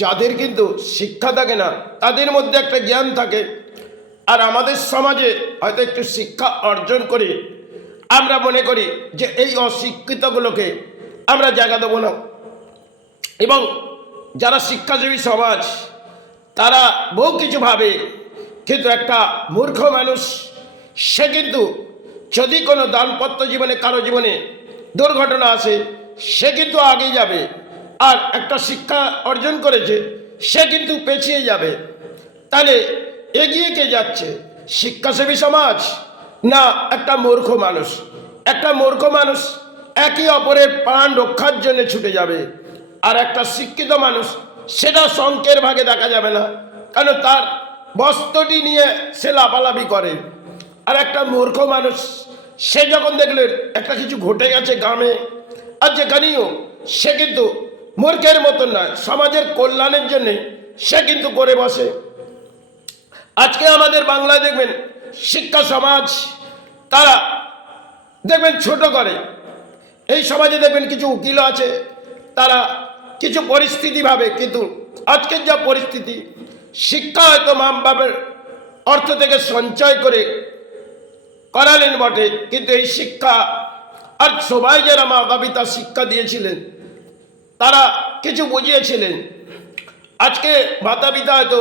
যাদের কিন্তু শিক্ষা থাকে না তাদের মধ্যে একটা জ্ঞান থাকে, আর আমাদের সমাজে হয়তো একটু শিক্ষা অর্জন করে আমরা মনে করি যে এই অশিক্ষিতগুলোকে আমরা জায়গা দেবো না। এবং যারা শিক্ষাজীবী সমাজ তারা বহু কিছু ভাবে, কিন্তু একটা মূর্খ মানুষ সে কিন্তু যদি কোনো দাম্পত্য জীবনে কারো জীবনে দুর্ঘটনা আসে সে কিন্তু আগেই যাবে, আর একটা শিক্ষা অর্জন করেছে সে কিন্তু পেছিয়ে যাবে। তাহলে এগিয়ে কে যাচ্ছে, শিক্ষাসেবী সমাজ না একটা মূর্খ মানুষ? একটা মূর্খ মানুষ একে অপরের প্রাণ রক্ষার জন্য ছুটে যাবে, আর একটা শিক্ষিত মানুষ সেটা শঙ্কের ভাগে দেখা যাবে না, কারণ তার বস্ত্রটি নিয়ে সে লাফালাফি করে। আর একটা মূর্খ মানুষ সে যখন দেখলেন একটা কিছু ঘটে গেছে গ্রামে আর যেখানেও, সে কিন্তু মূর্খের মতন নয়, সমাজের কল্যাণের জন্য সে কিন্তু করে বসে। আজকে আমাদের বাংলায় দেখবেন শিক্ষা সমাজ তারা দেখবেন ছোট করে। এই সমাজে দেখবেন কিছু উকিল আছে, তারা কিছু পরিস্থিতি ভাবে, কিন্তু আজকের যা পরিস্থিতি, শিক্ষা হয়তো মা বাবার অর্থ থেকে সঞ্চয় করে করালেন বটে, কিন্তু এই শিক্ষা আর সবাই যারা মাতা পিতা শিক্ষা দিয়েছিলেন তারা কিছু বুঝিয়েছিলেন। আজকে মাতা পিতা হয়তো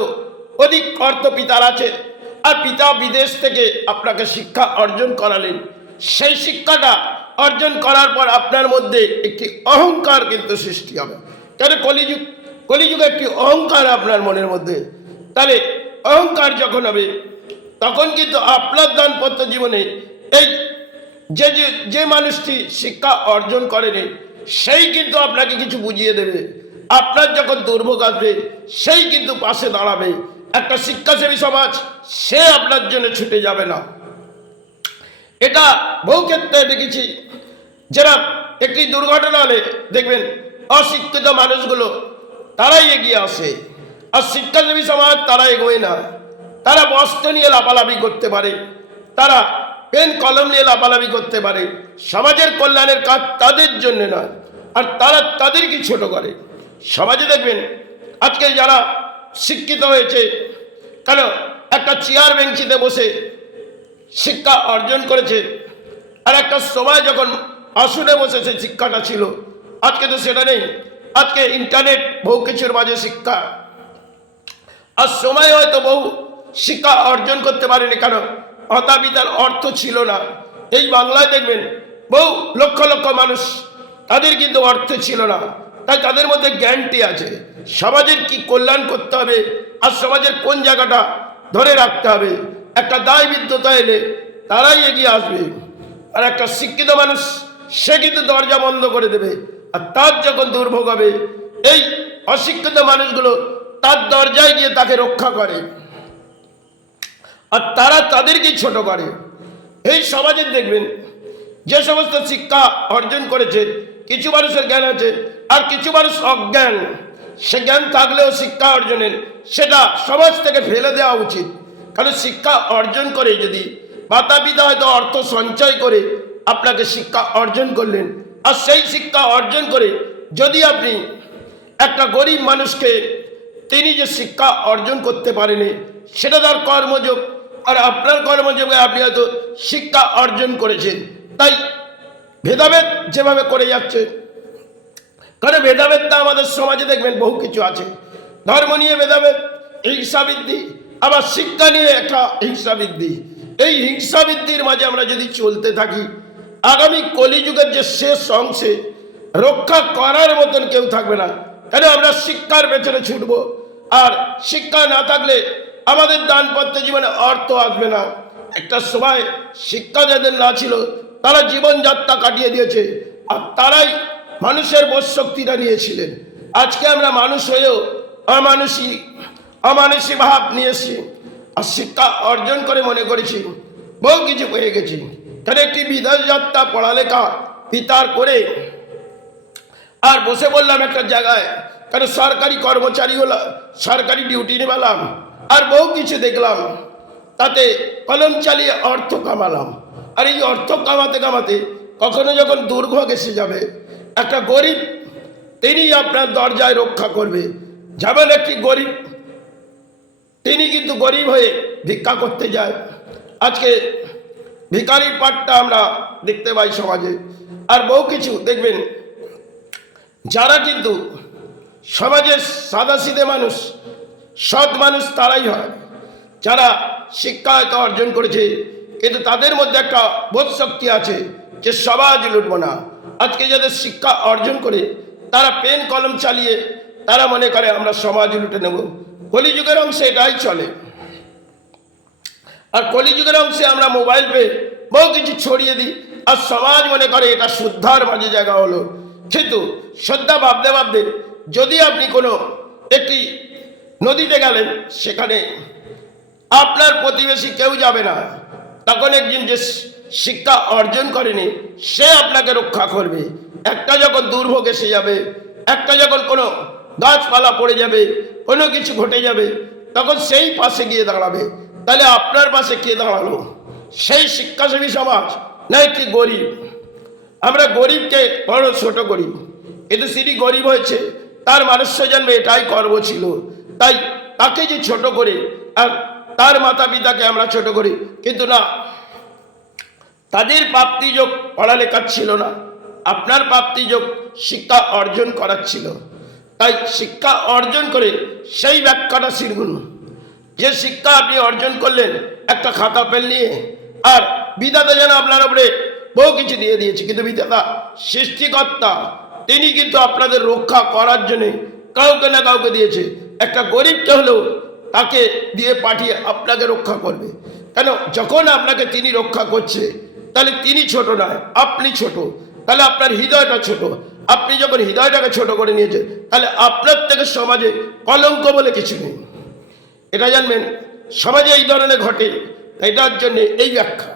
অধিক অর্থ পিতার আছে, আর পিতা বিদেশ থেকে আপনাকে শিক্ষা অর্জন করালেন, সেই শিক্ষাটা অর্জন করার পর আপনার মধ্যে একটি অহংকার কিন্তু সৃষ্টি হবে। তাহলে কলিযুগে একটি অহংকার আপনার মনের মধ্যে, তাহলে অহংকার যখন হবে তখন কিন্তু আপনার দাম্পত্য জীবনে এই যে যে মানুষটি শিক্ষা অর্জন করেনি সেই কিন্তু আপনাকে কিছু বুঝিয়ে দেবে। আপনার যখন দুর্ভোগ আসবে সেই কিন্তু পাশে দাঁড়াবে। একটা শিক্ষাসেবী সমাজ সে আপনার জন্য ছুটে যাবে না। এটা বহু ক্ষেত্রে দেখেছি, যারা একটি দুর্ঘটনা হলে দেখবেন অশিক্ষিত মানুষগুলো তারাই এগিয়ে আসে, আর শিক্ষাসেবী সমাজ তারা এগোয় না। তারা বস্ত্র নিয়ে লাফালাফি করতে পারে, তারা পেন কলম নিয়ে লাফালাফি করতে পারে, সমাজের কল্যাণের কাজ তাদের জন্য নয়, আর তারা তাদেরকে ছোট করে। সমাজে দেখবেন আজকে যারা শিক্ষিত হয়েছে, কেন একটা চেয়ার বেঞ্চিতে বসে শিক্ষা অর্জন করেছে, আর একটা সময় যখন আসনে বসে সেই শিক্ষাটা ছিল, আজকে তো সেটা নেই। আজকে ইন্টারনেট বহু কিছুর মাঝে শিক্ষা, আর সময় হয়তো বহু শিক্ষা অর্জন করতে পারেনি, কেন মাতা পিতার অর্থ ছিল না। এই বাংলায় দেখবেন বহু লক্ষ লক্ষ মানুষ তাদের কিন্তু অর্থ ছিল না, তাই তাদের মধ্যে জ্ঞানটি আছে সমাজের কি কল্যাণ করতে হবে আর সমাজের কোন জায়গাটা ধরে রাখতে হবে। একটা দায়বদ্ধতা এলে তারাই এগিয়ে আসবে, আর একটা শিক্ষিত মানুষ সে কিন্তু দরজা বন্ধ করে দেবে, আর তার যখন দুর্ভোগ হবে এই অশিক্ষিত মানুষগুলো তার দরজায় গিয়ে তাকে রক্ষা করে, আর তারা তাদেরকে ছোট করে। এই সমাজে দেখবেন যে সমস্ত শিক্ষা অর্জন করেছে, কিছু মানুষের জ্ঞান আছে আর কিছু মানুষ অজ্ঞান। সে জ্ঞান থাকলেও শিক্ষা অর্জনের সেটা সমাজ থেকে ফেলে দেওয়া উচিত। কারণ শিক্ষা অর্জন করে যদি মাতা পিতা হয়তো অর্থ সঞ্চয় করে আপনাকে শিক্ষা অর্জন করলেন, আর সেই শিক্ষা অর্জন করে যদি আপনি একটা গরিব মানুষকে তিনি যে শিক্ষা অর্জন করতে পারেনি সেটা তার কর্মযোগ, আর আপনার কর্মযোগে আপনি হয়তো শিক্ষা অর্জন করেছেন। তাই ভেদাভেদ যেভাবে করে যাচ্ছে, কারণ ভেদাভেদটা আমাদের সমাজে দেখবেন বহু কিছু আছে। ধর্ম নিয়ে ভেদাভেদ, হিংসা বৃদ্ধি, আবার শিক্ষা নিয়ে একটা হিংসা বৃদ্ধি। এই হিংসা বৃদ্ধির মাঝে আমরা যদি চলতে থাকি, আগামী কলিযুগের যে শেষ অংশে রক্ষা করার মতন কেউ থাকবে না। কেন আমরা শিক্ষার পেছনে ছুটবো, আর শিক্ষা না থাকলে আমাদের দাম্পত্য জীবনে অর্থ আসবে না। একটা সময় শিক্ষা যাদের না ছিল তারা জীবনযাত্রা কাটিয়ে দিয়েছে, আর তারাই মানুষের বোধ শক্তিটা নিয়েছিলেন। আজকে আমরা মানুষ হয়েও অমানুষী ভাব নিয়েছি, আর শিক্ষা অর্জন করে মনে করেছি বহু কিছু পেয়ে গেছি। কারণ একটি বিদেশ যাত্রা পড়ালেখা পিতার করে আর বসে বললাম একটা জায়গায়, কারণ সরকারি কর্মচারী হলো, সরকারি ডিউটি নিলাম, আর বহু কিছু দেখলাম, তাতে কলম চালিয়ে অর্থ কামালাম। আর এই অর্থ কামাতে কামাতে কখনো যখন দুর্ভোগ এসে যাবে, একটা গরিব তিনি আপনার দরজায় রক্ষা করবে, যেমন একটি গরিব, তিনি কিন্তু গরিব হয়ে ভিক্ষা করতে যায়। আজকে ভিখারির পাঠটা আমরা দেখতে পাই সমাজে। আর বহু কিছু দেখবেন, যারা কিন্তু সমাজের সাদাসিধে মানুষ, সৎ মানুষ তারাই হয়, যারা শিক্ষা হয়তো অর্জন করেছে, কিন্তু তাদের মধ্যে একটা বোধ শক্তি আছে যে সমাজ লুটবো না। আজকে যাদের শিক্ষা অর্জন করে, তারা পেন কলম চালিয়ে তারা মনে করে আমরা সমাজ লুটে নেব। কলিযুগের অংশে এটাই চলে। আর কলিযুগের অংশে আমরা মোবাইল পেয়ে বহু কিছু ছড়িয়ে দিই, আর সমাজ মনে করে এটা শুদ্ধার মাঝে জায়গা হলো। কিন্তু শ্রদ্ধা ভাবতে ভাবতে যদি আপনি কোনো একটি নদীতে গেলেন, সেখানে আপনার প্রতিবেশী কেউ যাবে না, তখন একজন যে শিক্ষা অর্জন করেনি সে আপনাকে রক্ষা করবে। একটা যখন দুর্ভোগ এসে যাবে, একটা যখন কোনো গাছপালা পড়ে যাবে, কোনো কিছু ঘটে যাবে, তখন সেই পাশে গিয়ে দাঁড়াবে। তাহলে আপনার পাশে কে দাঁড়ালো? সেই শিক্ষাসেবী সমাজ না একটি গরিব? আমরা গরিবকে বড় ছোট করি, কিন্তু তিনি গরিব হয়েছে, তার মানুষ্য জন্মে এটাই গর্ব ছিল, তাই তাকে যে ছোট করে, আর তার মাতা পিতাকে আমরা ছোট করি। কিন্তু না, তাদের প্রাপ্তিযোগ পড়ালেখার ছিল না, আপনার প্রাপ্তিযোগ শিক্ষা অর্জন করার ছিল। তাই শিক্ষা অর্জন করে সেই ব্যাখ্যাটা শিখুন, যে শিক্ষা আপনি অর্জন করলেন একটা খাতা পেন নিয়ে, আর বিধাতা যেন আপনার উপরে বহু কিছু দিয়ে দিয়েছে, কিন্তু বিধাতা সৃষ্টিকর্তা তিনি কিন্তু আপনাদের রক্ষা করার জন্য কাউকে না কাউকে দিয়েছে। একটা গরিবকে হলেও তাকে দিয়ে পাঠিয়ে আপনাকে রক্ষা করবে। কেন? যখন আপনাকে তিনি রক্ষা করছে, তাহলে তিনি ছোট নয়, আপনি ছোট, তাহলে আপনার হৃদয়টা ছোট। আপনি যখন হৃদয়টাকে ছোট করে নিয়েছেন, তাহলে আপনার থেকে সমাজে কলঙ্ক বলে কিছু নেই। এটা জানবেন, সমাজে এই ধরনের ঘটে, এটার জন্য এই ব্যাখ্যা।